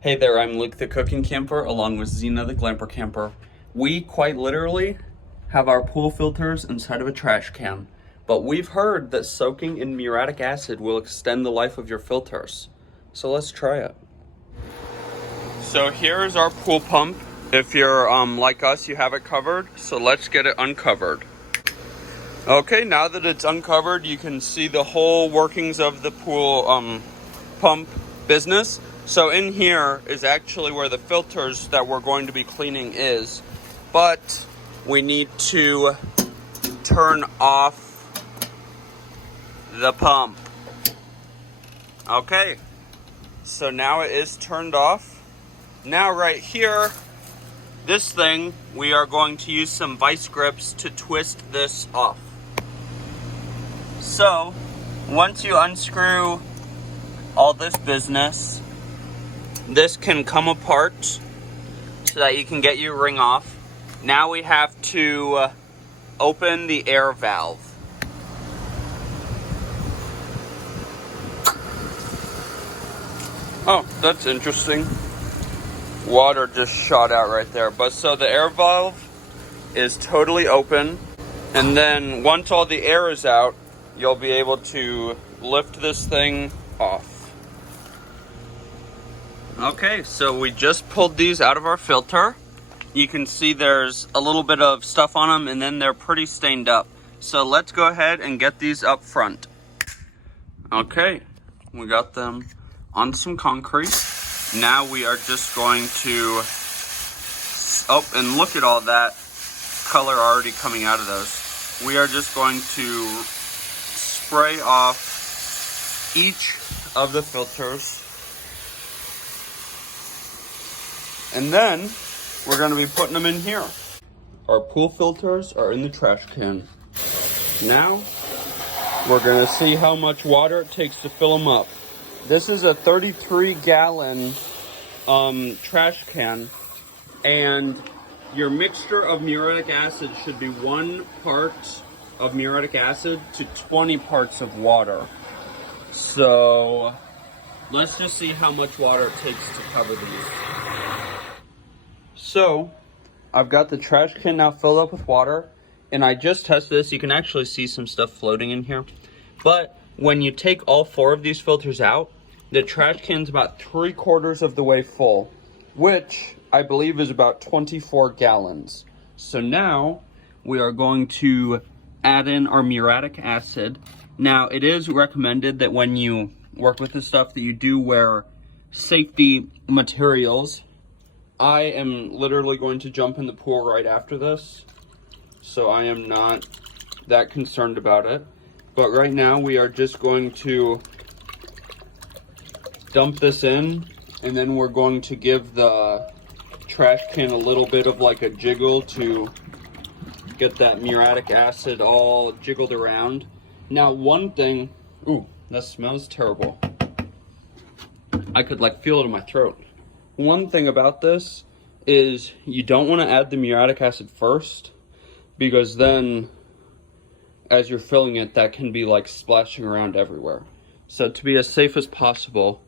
Hey there, I'm Luke the Cooking Camper along with Zena the Glamper Camper. We quite literally have our pool filters inside of a trash can, but we've heard that soaking in muriatic acid will extend the life of your filters. So let's try it. So here's our pool pump. If you're like us, you have it covered, so let's get it uncovered. Okay, now that it's uncovered, you can see the whole workings of the pool pump business. So in here is actually where the filters that we're going to be cleaning is, but we need to turn off the pump. Okay, so now it is turned off. Now right here, this thing, we are going to use some vice grips to twist this off. So once you unscrew all this business, this can come apart so that you can get your ring off. Now we have to open the air valve. Oh, that's interesting. Water just shot out right there. But so the air valve is totally open. And then once all the air is out, you'll be able to lift this thing off. Okay, so we just pulled these out of our filter. You can see there's a little bit of stuff on them and then they're pretty stained up. So let's go ahead and get these up front. Okay, we got them on some concrete. Now we are just going to, oh, and look at all that color already coming out of those. We are just going to spray off each of the filters. And then we're going to be putting them in here. Our pool filters are in the trash can. Now we're going to see how much water it takes to fill them up. This is a 33-gallon trash can, and your mixture of muriatic acid should be 1 part of muriatic acid to 20 parts of water. So let's just see how much water it takes to cover these. So I've got the trash can now filled up with water, and I just tested this. You can actually see some stuff floating in here. But when you take all 4 of these filters out, the trash can's about 3/4 of the way full, which I believe is about 24 gallons. So now we are going to add in our muriatic acid. Now it is recommended that when you work with this stuff that you do wear safety materials. I am literally going to jump in the pool right after this, so I am not that concerned about it. But right now we are just going to dump this in, and then we're going to give the trash can a little bit of like a jiggle to get that muriatic acid all jiggled around. Now one thing, ooh, that smells terrible. I could like feel it in my throat. One thing about this is you don't want to add the muriatic acid first, because then as you're filling it, that can be like splashing around everywhere. So to be as safe as possible,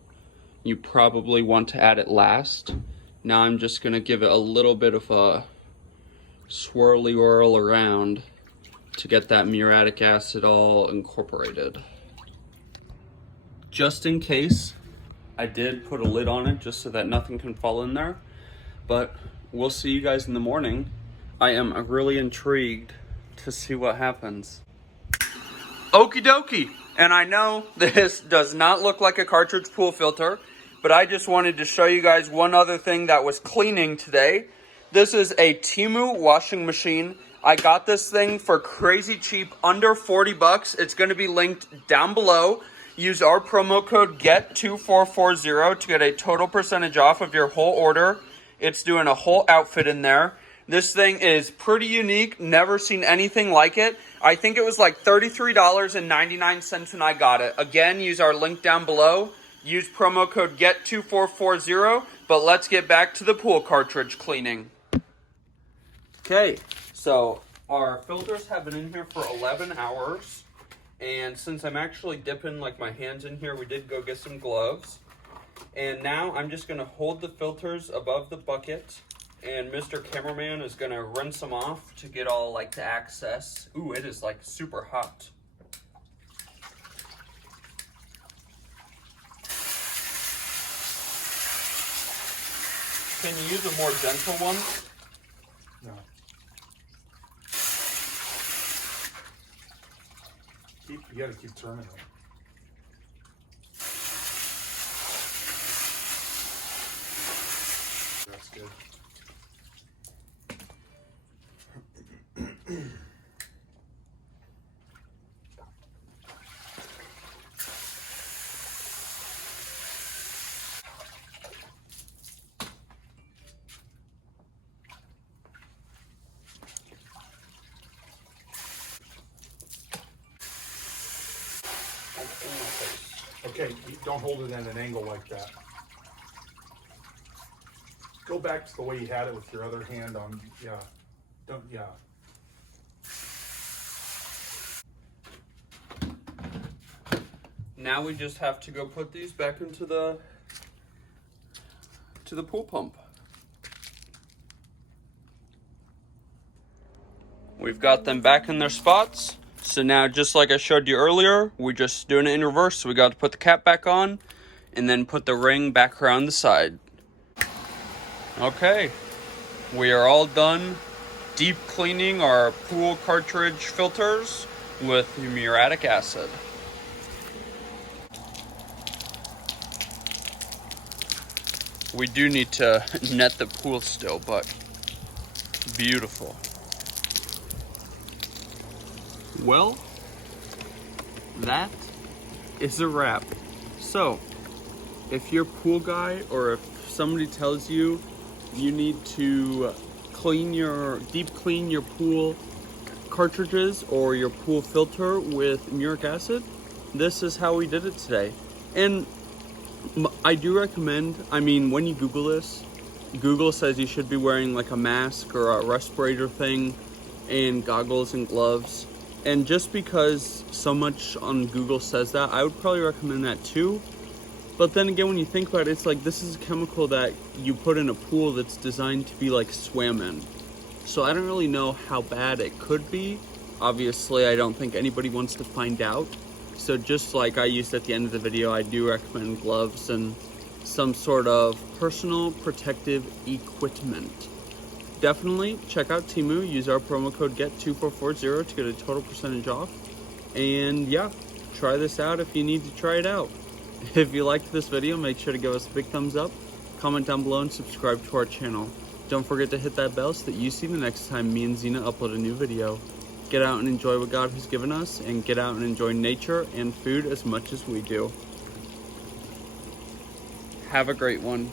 you probably want to add it last. Now I'm just going to give it a little bit of a swirly whirl around to get that muriatic acid all incorporated. Just in case, I did put a lid on it just so that nothing can fall in there, but we'll see you guys in the morning. I am really intrigued to see what happens. Okie dokie, and I know this does not look like a cartridge pool filter, but I just wanted to show you guys one other thing that was cleaning today. This is a Temu washing machine. I got this thing for crazy cheap, under 40 bucks. It's going to be linked down below. Use our promo code GET2440 to get a total percentage off of your whole order. It's doing a whole outfit in there. This thing is pretty unique. Never seen anything like it. I think it was like $33.99 when I got it. Again, use our link down below. Use promo code GET2440. But let's get back to the pool cartridge cleaning. Okay, so our filters have been in here for 11 hours. And since I'm actually dipping like my hands in here, we did go get some gloves. And now I'm just gonna hold the filters above the bucket, and Mr. Cameraman is gonna rinse them off to get all like the access. Ooh, it is like super hot. Can you use a more gentle one? No. You gotta keep turning it. That's good. Okay, don't hold it at an angle like that. Go back to the way you had it with your other hand on, yeah. Don't, yeah. Now we just have to go put these back into the pool pump. We've got them back in their spots. So now, just like I showed you earlier, we're just doing it in reverse. So we got to put the cap back on and then put the ring back around the side. Okay, we are all done deep cleaning our pool cartridge filters with muriatic acid. We do need to net the pool still, but beautiful. Well, that is a wrap. So, if you're a pool guy, or if somebody tells you you need to deep clean your pool cartridges or your pool filter with muriatic acid, this is how we did it today. And I do recommend, I mean, when you Google this, Google says you should be wearing like a mask or a respirator thing and goggles and gloves. And just because so much on Google says that, I would probably recommend that too. But then again, when you think about it, it's like this is a chemical that you put in a pool that's designed to be like swam in. So I don't really know how bad it could be. Obviously, I don't think anybody wants to find out. So just like I used at the end of the video, I do recommend gloves and some sort of personal protective equipment. Definitely check out Temu, use our promo code GET2440 to get a total percentage off. And yeah, try this out if you need to try it out. If you liked this video, make sure to give us a big thumbs up, comment down below, and subscribe to our channel. Don't forget to hit that bell so that you see the next time me and Zena upload a new video. Get out and enjoy what God has given us, and get out and enjoy nature and food as much as we do. Have a great one.